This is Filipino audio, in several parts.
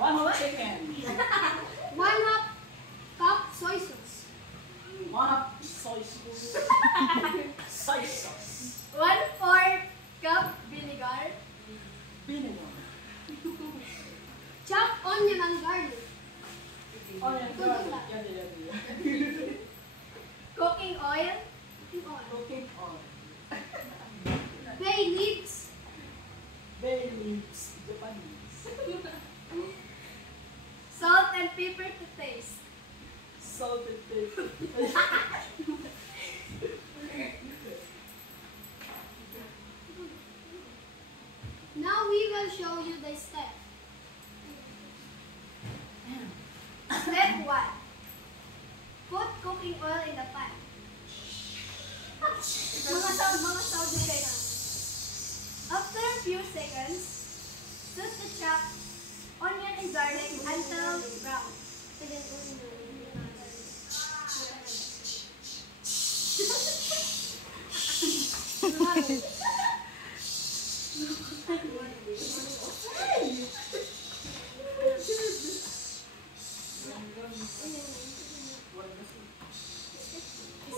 1 whole chicken. 1/2 cup soy sauce. 1/2 soy sauce. Soy sauce. 1/4 cup vinegar. Vinegar. Chopped onion and garlic. Onion, garlic. Cooking oil. Cooking oil. Bay leaves. Bay leaves. Japanese. Salt and pepper to taste. Salt and pepper. Now we will show you the step. Step 1. Put cooking oil in the pan. Mga sound na kayo. After a few seconds, put the chopped onion and garlic until brown.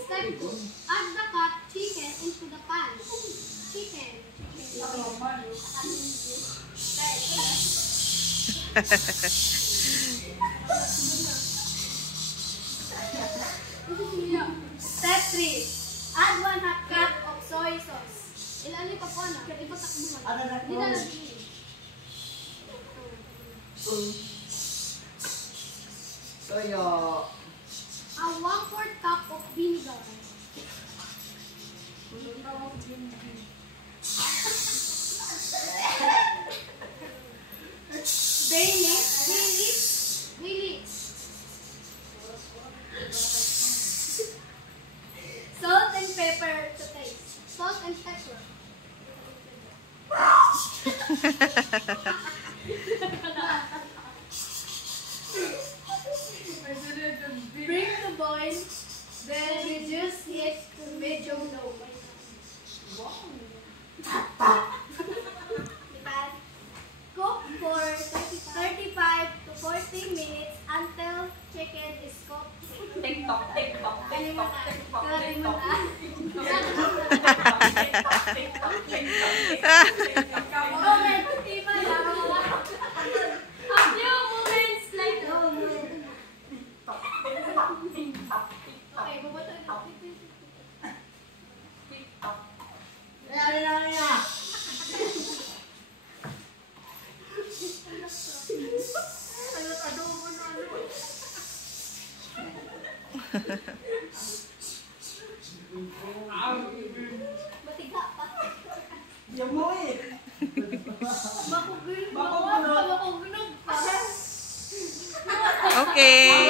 Step 2. Add the cut chicken into the pan. Chicken. Step 3. Add 1/2 cup of soy sauce. Ilali pa po na. Ipatakbo mo. Nilalagay. Soyo. A 1/4 cup of vinegar. Bay leaf. Salt and pepper to taste. Salt and pepper. Bring to boil, then reduce heat to medium low. Cook for 35 to 40 minutes until chicken is cooked. TikTok. A few moments later. Okay, bubuto na. Matiga pa. Yamoy. Makugunog pa. Okay.